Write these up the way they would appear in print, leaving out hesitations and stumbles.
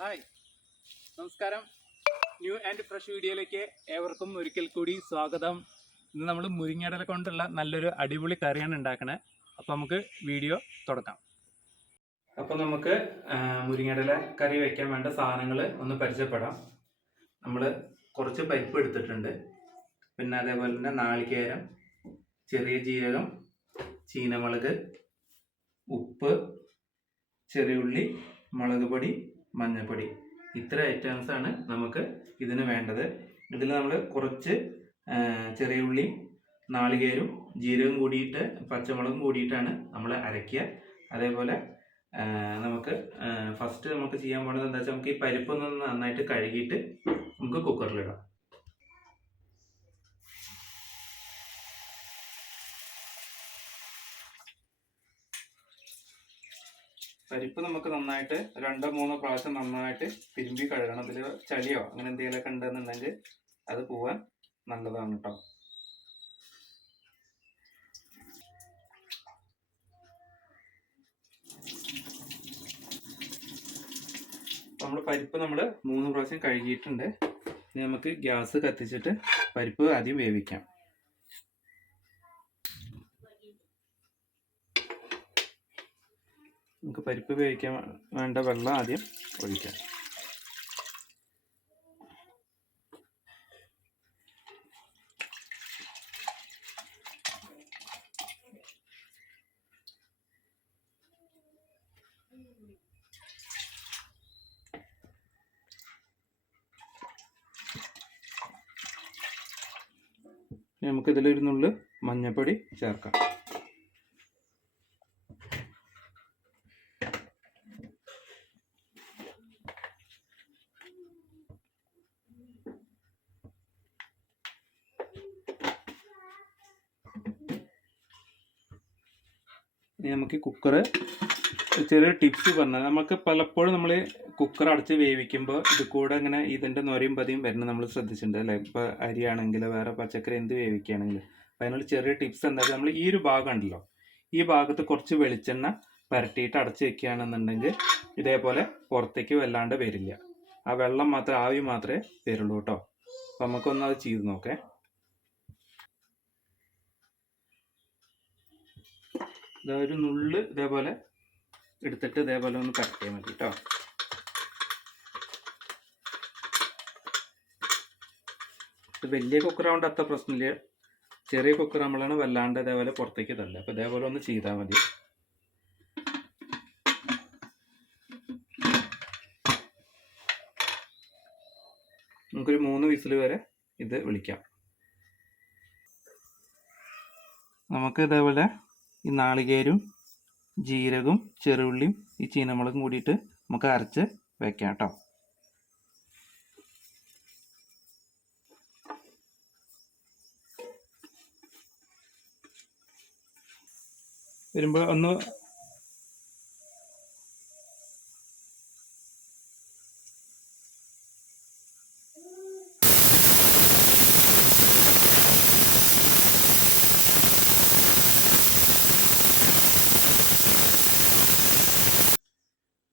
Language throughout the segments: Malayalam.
ഹായ്, നമസ്കാരം. ന്യൂ ആൻഡ് ഫ്രഷ് വീഡിയോയിലേക്ക് ഏവർക്കും ഒരിക്കൽ കൂടി സ്വാഗതം. ഇന്ന് നമ്മൾ മുരിങ്ങയില കൊണ്ടുള്ള നല്ലൊരു അടിപൊളി കറിയാണ് ഉണ്ടാക്കണേ. അപ്പോൾ നമുക്ക് വീഡിയോ തുടങ്ങാം. അപ്പോൾ നമുക്ക് മുരിങ്ങയില കറി വയ്ക്കാൻ വേണ്ട സാധനങ്ങൾ ഒന്ന് പരിചയപ്പെടാം. നമ്മൾ കുറച്ച് പരിപ്പ് എടുത്തിട്ടുണ്ട്, പിന്നെ അതേപോലെ തന്നെ നാളികേരം, ചെറിയ ജീരകം, ചീനമുളക്, ഉപ്പ്, ചെറിയുള്ളി, മുളക് പൊടി, മഞ്ഞൾപ്പൊടി. ഇത്ര ഐറ്റംസ് ആണ് നമുക്ക് ഇതിന് വേണ്ടത്. ഇതിൽ നമ്മൾ കുറച്ച് ചെറിയ ഉള്ളി, നാളികേരും, ജീരകം കൂടിയിട്ട് പച്ചമുളകും കൂടിയിട്ടാണ് നമ്മൾ അരയ്ക്കുക. അതേപോലെ നമുക്ക് ഫസ്റ്റ് നമുക്ക് ചെയ്യാൻ പോകുന്നത് എന്താ വെച്ചാൽ, നമുക്ക് ഈ പരിപ്പൊന്ന് നന്നായിട്ട് കഴുകിയിട്ട് നമുക്ക് കുക്കറിലിടാം. പരിപ്പ് നമുക്ക് നന്നായിട്ട് 2-3 പ്രാവശ്യം നന്നായിട്ട് തിരുമ്പി കഴുകണം. അതിൽ ചളിയോ അങ്ങനെ എന്തെങ്കിലുമൊക്കെ ഉണ്ടെന്നുണ്ടെങ്കിൽ അത് പോവാൻ നല്ലതാണ് കേട്ടോ. നമ്മൾ പരിപ്പ് 3 പ്രാവശ്യം കഴുകിയിട്ടുണ്ട്. ഇനി നമുക്ക് ഗ്യാസ് കത്തിച്ചിട്ട് പരിപ്പ് ആദ്യം വേവിക്കാം. നമുക്ക് പരിപ്പ് വേവിക്കാൻ വേണ്ട വെള്ളം ആദ്യം ഒഴിക്കാം. നമുക്കിതിലൊരു നുള്ള് മഞ്ഞൾപ്പൊടി ചേർക്കാം. ഇനി നമുക്ക് കുക്കർ ചെറിയ ടിപ്സ് പറഞ്ഞാൽ, നമുക്ക് പലപ്പോഴും നമ്മൾ കുക്കർ അടച്ച് വേവിക്കുമ്പോൾ ഇത് കൂടെ ഇങ്ങനെ ഇതിൻ്റെ നൊരയും പതിയും വരുന്നത് നമ്മൾ ശ്രദ്ധിച്ചിട്ടുണ്ട് അല്ലേ? ഇപ്പോൾ അരിയാണെങ്കിൽ വേറെ പച്ചക്കറി എന്ത് വേവിക്കുകയാണെങ്കിൽ. അപ്പോൾ അതിനുള്ള ചെറിയ ടിപ്സ് എന്താ വെച്ചാൽ, നമ്മൾ ഈ ഒരു ഭാഗം ഉണ്ടല്ലോ, ഈ ഭാഗത്ത് കുറച്ച് വെളിച്ചെണ്ണ പുരട്ടിയിട്ട് അടച്ച് വെക്കുകയാണെന്നുണ്ടെങ്കിൽ ഇതേപോലെ പുറത്തേക്ക് വല്ലാണ്ട് വരില്ല. ആ വെള്ളം മാത്രമേ, ആവി മാത്രമേ വരുള്ളൂ കേട്ടോ. അപ്പോൾ നമുക്കൊന്ന് അത് ചെയ്ത് നോക്കേ. ഒരു നുള്ള് ഇതേപോലെ എടുത്തിട്ട് ഇതേപോലെ ഒന്ന് പരത്തിയാൽ മതി കേട്ടോ. ഇത് വലിയ കുക്കറാവുകൊണ്ട് അത്ര പ്രശ്നമില്ല. ചെറിയ കുക്കർ നമ്മളാണ് വല്ലാണ്ട് ഇതേപോലെ പുറത്തേക്ക് തള്ളുക. അപ്പോൾ ഇതേപോലെ ഒന്ന് ചെയ്താൽ മതി. നമുക്കൊരു 3 വിസിൽ വരെ ഇത് വിളിക്കാം. നമുക്ക് ഇതേപോലെ ഈ നാളികേരും ജീരകവും ചെറുള്ളിയും ഈ ചീനമുളകും കൂടിയിട്ട് നമുക്ക് അരച്ച് വെക്കാം കേട്ടോ. വരുമ്പോൾ ഒന്ന്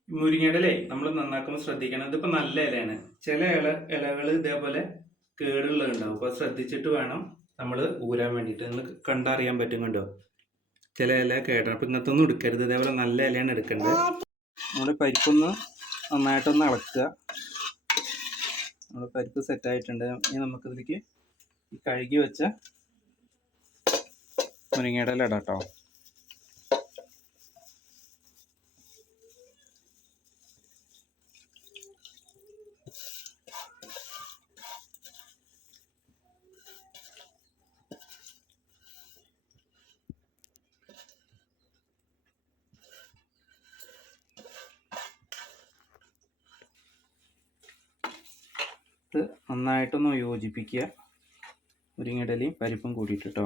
മുരിങ്ങയില നമ്മൾ നന്നാക്കുമ്പോൾ ശ്രദ്ധിക്കണം. ഇതിപ്പോൾ നല്ല ഇലയാണ്. ചില ഇലകൾ ഇതേപോലെ കേടുള്ളതുണ്ടാവും. അപ്പോൾ ശ്രദ്ധിച്ചിട്ട് വേണം നമ്മൾ ഊരാൻ വേണ്ടിയിട്ട്. നിങ്ങൾ കണ്ടറിയാൻ പറ്റും, കണ്ടോ? ചില ഇല കേടാണ്. അപ്പോൾ ഇങ്ങനത്തെ ഒന്നും എടുക്കരുത്. ഇതേപോലെ നല്ല ഇലയാണ് എടുക്കേണ്ടത്. നമ്മുടെ പരിപ്പൊന്ന് നന്നായിട്ടൊന്ന് ഇളക്കുക. നമ്മുടെ പരിപ്പ് സെറ്റായിട്ടുണ്ട്. ഇനി നമുക്കിതിലേക്ക് ഈ കഴുകി വെച്ച മുരിങ്ങയുടെ ഇല ഇടാം കേട്ടോ. നന്നായിട്ടൊന്ന് യോജിപ്പിക്കുക, മുരിങ്ങയിലയും പരിപ്പും കൂടിയിട്ട് കേട്ടോ.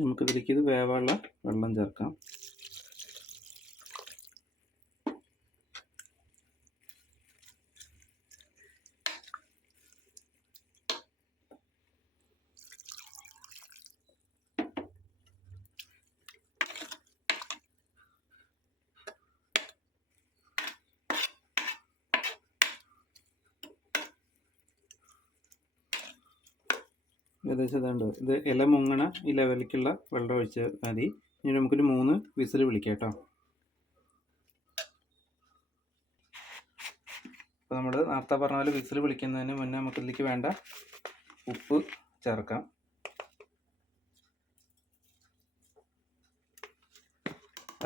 നമുക്കിതിലേക്ക് ഇത് വേവാനുള്ള വെള്ളം ചേർക്കാം. ഏകദേശം ഇതുണ്ട്. ഇത് ഇല മുങ്ങണ ഈ ലെവലിലേക്കുള്ള വെള്ളം ഒഴിച്ചാൽ മതി. ഇനി നമുക്കൊരു 3 വിസിൽ വിളിക്കാം കേട്ടോ. അപ്പോൾ നമ്മൾ നേരത്തെ പറഞ്ഞ പോലെ വിസിൽ വിളിക്കുന്നതിന് മുന്നേ നമുക്കിതിലേക്ക് വേണ്ട ഉപ്പ് ചേർക്കാം.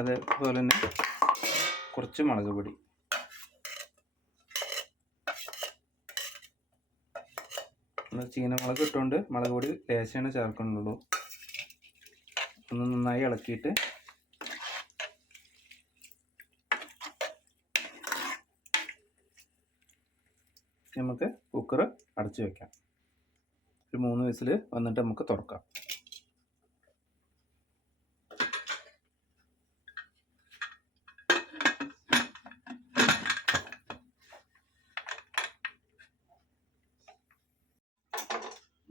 അതേപോലെ തന്നെ കുറച്ച് മുളക് പൊടി. ചീനമുളക് ഇട്ടുകൊണ്ട് മുളക് പൊടി ലേശമാണ് ചേർക്കുന്നുള്ളൂ. ഒന്ന് നന്നായി ഇളക്കിയിട്ട് നമുക്ക് കുക്കർ അടച്ചു വയ്ക്കാം. ഒരു 3 വിസിൽ വന്നിട്ട് നമുക്ക് തുറക്കാം.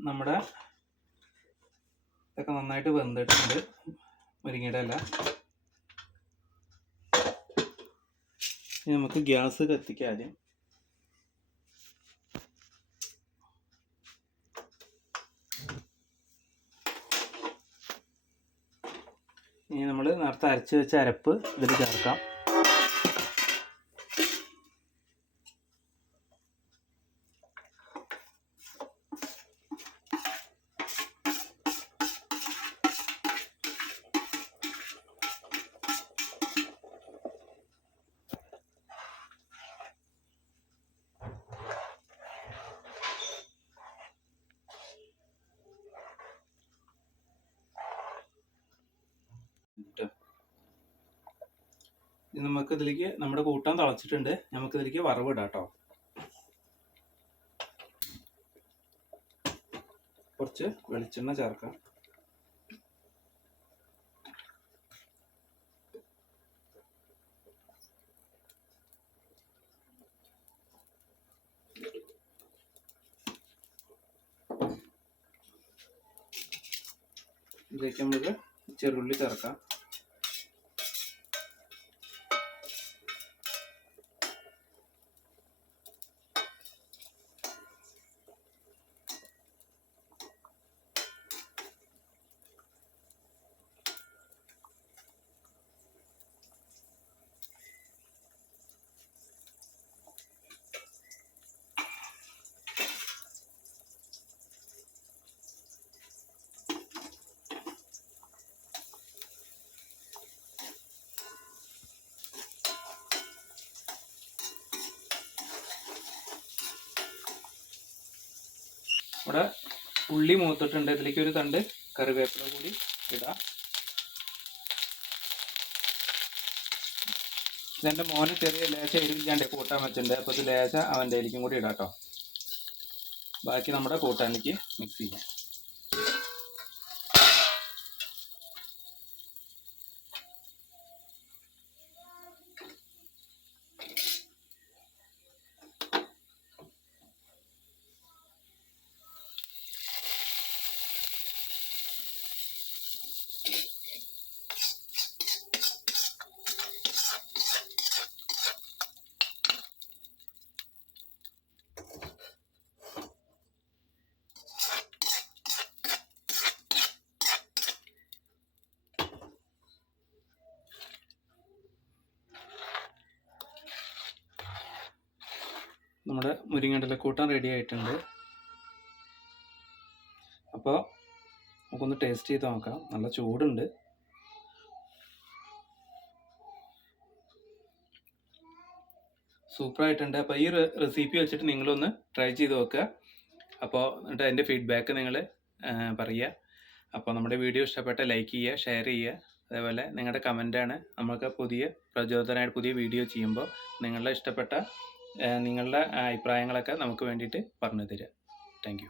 നമ്മുടെ ഇതൊക്കെ നന്നായിട്ട് വെന്തിട്ടുണ്ട്, മുരിങ്ങയുടെ ഇല. ഇനി നമുക്ക് ഗ്യാസ് കത്തിക്കാം ആദ്യം. ഇനി നമ്മൾ നേരത്തെ അരച്ച് വെച്ച അരപ്പ് ഇതിൽ ചേർക്കാം. നമുക്ക് ഇതിലേക്ക് നമ്മുടെ കൂട്ടാൻ തിളച്ചിട്ടുണ്ട്. നമുക്ക് ഇതിലേക്ക് വറവ് ഇടാം കേട്ടോ. കുറച്ച് വെളിച്ചെണ്ണ ചേർക്കാം. ഇതിലേക്ക് നമുക്ക് ചെറുള്ളി ചേർക്കാം. ഇവിടെ ഉള്ളി മൂത്തിട്ടുണ്ട്. ഇതിലേക്ക് ഒരു തണ്ട് കറിവേപ്പില കൂടി ഇടാം. ഇതെൻ്റെ മോന് ചെറിയ ലേശ എരിവില്ലാണ്ട് കൂട്ടാൻ വെച്ചിട്ടുണ്ട്. അപ്പോൾ ഇത് ലേശ അവൻ്റെ എലിക്കും കൂടി ഇടാം കേട്ടോ. ബാക്കി നമ്മുടെ കൂട്ടാനിലേക്ക് മിക്സ് ചെയ്യാം. നമ്മുടെ മുരിങ്ങയില കൂട്ടാൻ റെഡി ആയിട്ടുണ്ട്. അപ്പോൾ നമുക്കൊന്ന് ടേസ്റ്റ് ചെയ്ത് നോക്കാം. നല്ല ചൂടുണ്ട്. സൂപ്പറായിട്ടുണ്ട്. അപ്പോൾ ഈ റെസിപ്പി വെച്ചിട്ട് നിങ്ങളൊന്ന് ട്രൈ ചെയ്ത് നോക്കുക. അപ്പോൾ എന്നിട്ട് അതിൻ്റെ ഫീഡ്ബാക്ക് നിങ്ങൾ പറയുക. അപ്പോൾ നമ്മുടെ വീഡിയോ ഇഷ്ടപ്പെട്ട ലൈക്ക് ചെയ്യുക, ഷെയർ ചെയ്യുക. അതേപോലെ നിങ്ങളുടെ കമൻറ്റാണ് നമുക്ക് പുതിയ പ്രചോദനമായിട്ട് പുതിയ വീഡിയോ ചെയ്യുമ്പോൾ നിങ്ങളുടെ ഇഷ്ടപ്പെട്ട നിങ്ങളുടെ അഭിപ്രായങ്ങളൊക്കെ നമുക്ക് വേണ്ടിയിട്ട് പറഞ്ഞു തരിക. Thank you.